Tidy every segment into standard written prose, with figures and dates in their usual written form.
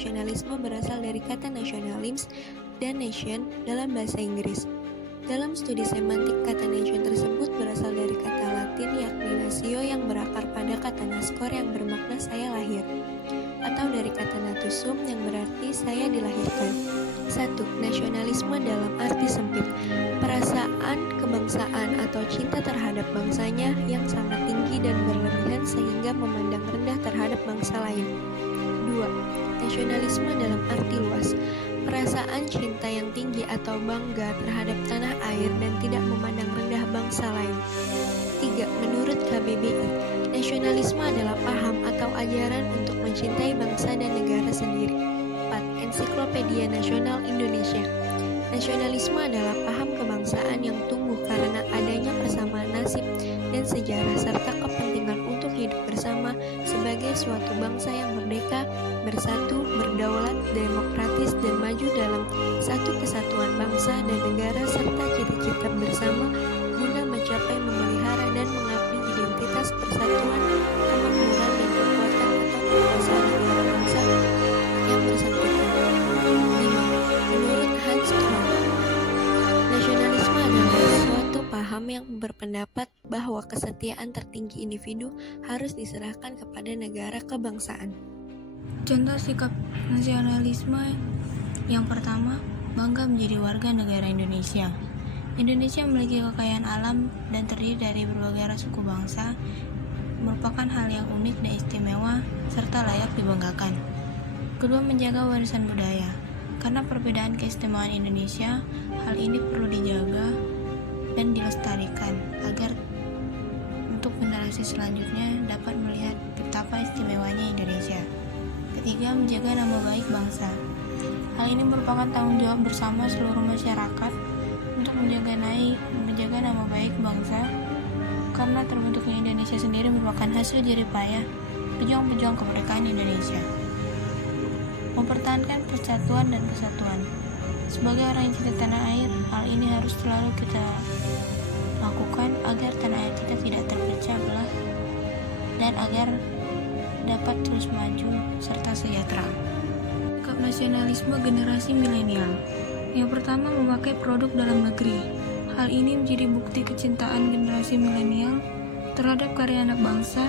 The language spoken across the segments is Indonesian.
nasionalisme berasal dari kata nationalism dan nation dalam bahasa Inggris. Dalam studi semantik, kata nation tersebut berasal dari kata Latin yakni natio yang berakar pada kata naskor yang bermakna saya lahir, atau dari kata natusum yang berarti saya dilahirkan. 1. Nasionalisme dalam arti sempit, perasaan kebangsaan atau cinta terhadap bangsanya yang sangat tinggi dan berlebihan sehingga memandang rendah terhadap bangsa lain. 2. Nasionalisme dalam arti luas, perasaan cinta yang tinggi atau bangga terhadap tanah air dan tidak memandang rendah bangsa lain. 3. Menurut KBBI, nasionalisme adalah paham atau ajaran untuk mencintai bangsa dan negara sendiri. 4. Ensiklopedia Nasional Indonesia. Nasionalisme adalah paham kebangsaan yang tumbuh karena adanya persamaan nasib dan sejarah serta kepentingan untuk hidup bersama sebagai suatu bangsa yang merdeka, bersatu, berdaulat, demokratis, dan maju dalam satu kesatuan bangsa dan negara serta cita-cita bersama guna mencapai memelihara dan mengabdi identitas persatuan, kemakmuran, dan kekuatan atau kekuasaan negara bangsa yang bersangkutan. 5. Menurut Hans Strauss, nasionalisme adalah suatu paham yang berpendapat bahwa kesetiaan tertinggi individu harus diserahkan kepada negara kebangsaan. Contoh sikap nasionalisme yang pertama, bangga menjadi warga negara Indonesia. Indonesia memiliki kekayaan alam dan terdiri dari berbagai ras suku bangsa, merupakan hal yang unik dan istimewa serta layak dibanggakan. Kedua, menjaga warisan budaya. Karena perbedaan keistimewaan Indonesia, hal ini perlu dijaga dan dilestarikan agar untuk generasi selanjutnya dapat melihat betapa istimewanya Indonesia. Ketiga, menjaga nama baik bangsa. Hal ini merupakan tanggung jawab bersama seluruh masyarakat untuk menjaga nama baik bangsa, karena terbentuknya Indonesia sendiri merupakan hasil jerih payah pejuang-pejuang kemerdekaan Indonesia. Mempertahankan persatuan dan kesatuan. Sebagai orang yang cinta tanah air, hal ini harus selalu kita lakukan agar tanah air kita tidak terpecah belah dan agar dapat terus maju serta sejahtera. Sikap nasionalisme generasi milenial. Yang pertama, memakai produk dalam negeri. Hal ini menjadi bukti kecintaan generasi milenial terhadap karya anak bangsa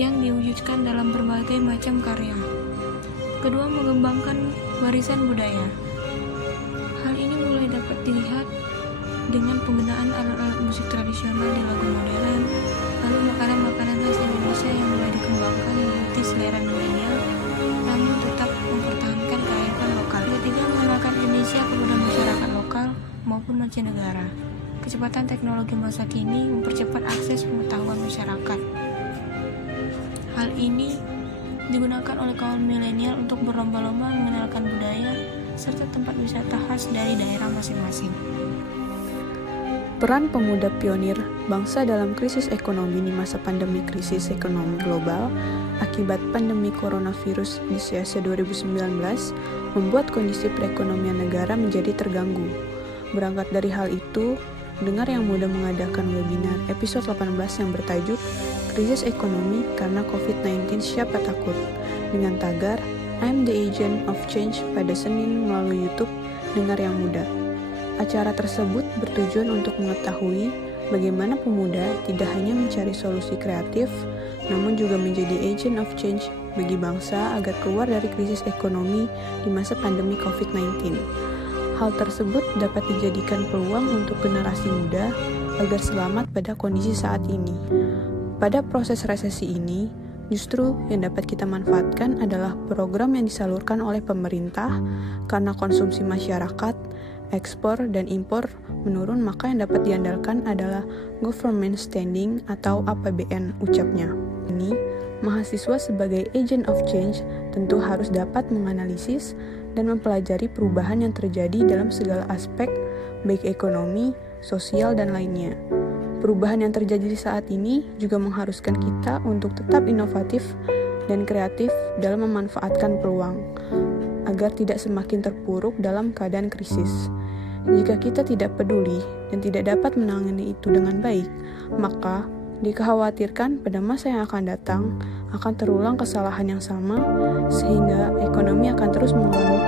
yang diwujudkan dalam berbagai macam karya. Kedua, mengembangkan warisan budaya. Hal ini mulai dapat dilihat dengan penggunaan alat-alat musik tradisional di lagu modern, lalu makanan-makanan khas Indonesia yang mulai dikembangkan mengikuti selera milenial, namun tetap mempertahankan kearifan lokal. Ketiga, mengenalkan Indonesia kepada masyarakat lokal maupun mancanegara. Kecepatan teknologi masa kini mempercepat akses pengetahuan masyarakat. Hal ini digunakan oleh kaum milenial untuk berlomba-lomba mengenalkan budaya serta tempat wisata khas dari daerah masing-masing. Peran pemuda pionir bangsa dalam krisis ekonomi di masa pandemi krisis ekonomi global akibat pandemi coronavirus di Asia 2019 membuat kondisi perekonomian negara menjadi terganggu. Berangkat dari hal itu, Dengar yang Muda mengadakan webinar episode 18 yang bertajuk Krisis Ekonomi Karena COVID-19 Siapa Takut? Dengan tagar I'm the Agent of Change pada Senin melalui YouTube Dengar yang Muda. Acara tersebut bertujuan untuk mengetahui bagaimana pemuda tidak hanya mencari solusi kreatif, namun juga menjadi agent of change bagi bangsa agar keluar dari krisis ekonomi di masa pandemi COVID-19. Hal tersebut dapat dijadikan peluang untuk generasi muda agar selamat pada kondisi saat ini. Pada proses resesi ini, justru yang dapat kita manfaatkan adalah program yang disalurkan oleh pemerintah karena konsumsi masyarakat, ekspor dan impor menurun, maka yang dapat diandalkan adalah government standing atau APBN ucapnya. Ini, mahasiswa sebagai agent of change tentu harus dapat menganalisis dan mempelajari perubahan yang terjadi dalam segala aspek, baik ekonomi, sosial, dan lainnya. Perubahan yang terjadi saat ini juga mengharuskan kita untuk tetap inovatif dan kreatif dalam memanfaatkan peluang, agar tidak semakin terpuruk dalam keadaan krisis. Jika kita tidak peduli dan tidak dapat menangani itu dengan baik, maka Dikhawatirkan pada masa yang akan datang akan terulang kesalahan yang sama, sehingga ekonomi akan terus mengalami